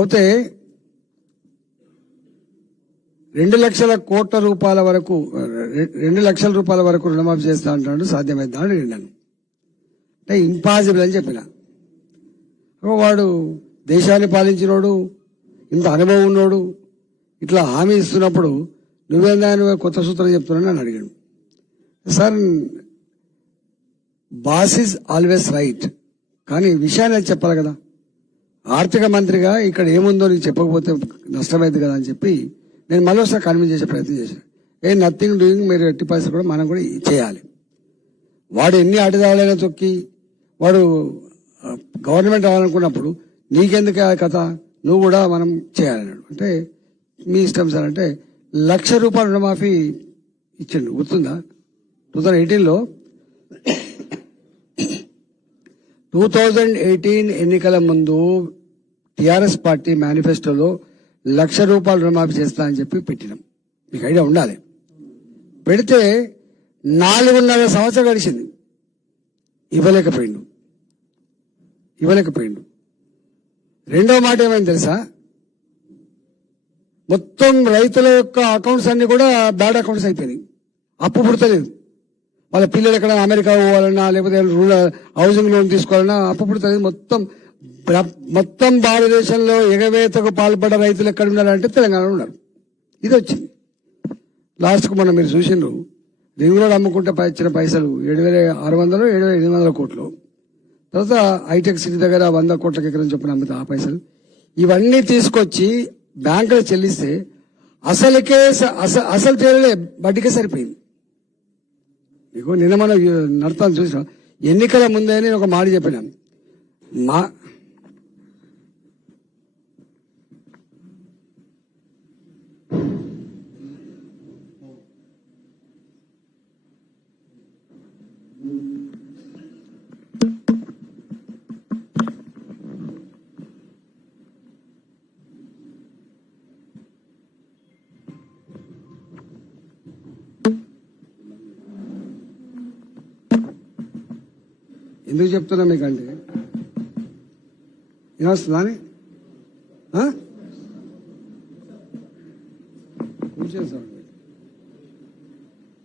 అయితే 2 లక్షల కోట్ల రూపాయల వరకు 2 లక్షల రూపాయల వరకు రుణమాఫీ చేస్తా అంటాడు. సాధ్యమైద్దా అని అడిగినాను. అంటే ఇంపాసిబుల్ అని చెప్పిన. వాడు దేశాన్ని పాలించినోడు, ఇంత అనుభవం ఉన్నోడు, ఇట్లా హామీ ఇస్తున్నప్పుడు నువ్వేందా కొత్త సూత్రం చెప్తున్నాను అని అడిగాడు. Sir, boss is always right, కానీ విషయాన్ని చెప్పాలి కదా. ఆర్థిక మంత్రిగా ఇక్కడ ఏముందో నీకు చెప్పకపోతే నష్టమైంది కదా అని చెప్పి నేను మళ్ళీ ఒకసారి కన్విన్స్ చేసే ప్రయత్నం చేశాను. నథింగ్ డూయింగ్, మీరు 80% కూడా మనం కూడా చేయాలి. వాడు ఎన్ని అడ్డదాలైనా తొక్కి వాడు గవర్నమెంట్ అవ్వాలనుకున్నప్పుడు నీకెందుకు కథ, నువ్వు కూడా మనం చేయాలన్నాడు. అంటే మీ ఇష్టం సార్ అంటే 1,00,000 రూపాయల రుణమాఫీ ఇచ్చిండు. గుర్తుందా? 2018లో 2018 ఎన్నికల ముందు టిఆర్ఎస్ పార్టీ మేనిఫెస్టోలో 1,00,000 రూపాయలు రుణమాఫీ చేస్తా అని చెప్పి పెట్టినాం. మీకు ఐడియా ఉండాలి. పెడితే 4.5 సంవత్సరాలు గడిచింది, ఇవ్వలేకపోయిండు. రెండో మాట ఏమైంది తెలుసా? మొత్తం రైతుల యొక్క అకౌంట్స్ అన్ని కూడా బ్యాడ్ అకౌంట్స్ అయిపోయినాయి. అప్పు పుడతలేదు. వాళ్ళ పిల్లలు ఎక్కడ అమెరికా పోవాలన్నా లేకపోతే రూరల్ హౌసింగ్ లోన్ తీసుకోవాలన్నా అప్పు పుడతలేదు. మొత్తం భారతదేశంలో ఎగవేతకు పాల్పడ్డ రైతులు ఎక్కడ ఉన్నారంటే తెలంగాణలో ఉన్నారు. ఇది వచ్చింది. లాస్ట్కు మొన్న మీరు చూసిండ్రు, రింగ్ రోడ్ అమ్ముకుంటే ఇచ్చిన పైసలు 7,600 7,800 కోట్లు. తర్వాత హైటెక్ సిటీ దగ్గర 100 కోట్లకి ఎకరం చొప్పున అమ్మితే ఆ పైసలు ఇవన్నీ తీసుకొచ్చి బ్యాంకులో చెల్లిస్తే అసలు తీరలే, వడ్డీకే సరిపోయింది. మీకు నిన్న మనం నడతాను చూసాం. ఎన్నికల ముందే నేను ఒక మాట చెప్పినాను. ఎందుకు చెప్తున్నా మీకంటే ఏమొస్తుందా అని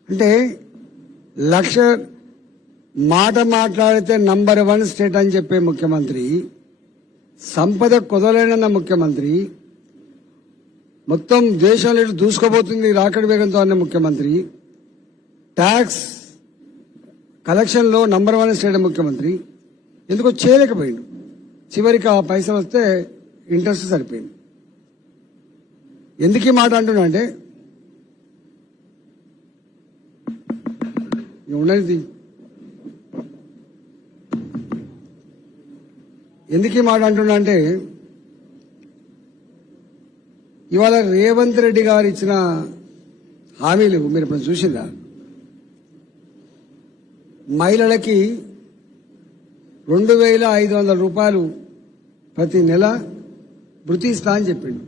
అంటే 1,00,000 మాట మాట్లాడితే నంబర్ 1 స్టేట్ అని చెప్పే ముఖ్యమంత్రి, సంపద కొదలైన ముఖ్యమంత్రి, మొత్తం దేశంలో దూసుకోబోతుంది రాకెట్ వేగంతో అన్న ముఖ్యమంత్రి, ట్యాక్స్ కలెక్షన్ లో నంబర్ 1 స్టేట్ ముఖ్యమంత్రి ఎందుకో చేయలేకపోయిండు. చివరికి ఆ పైసలు వస్తే ఇంట్రెస్ట్ సరిపోయింది. ఎందుకు ఈ మాట అంటున్నా అంటే ఉండేది. ఎందుకు ఈ మాట అంటున్నా అంటే ఇవాళ రేవంత్ రెడ్డి గారు ఇచ్చిన హామీలు మీరు ఇప్పుడు చూసిందా? మహిళలకి 2,500 రూపాయలు ప్రతి నెల వృత్తి ఇస్తా అని చెప్పిండు.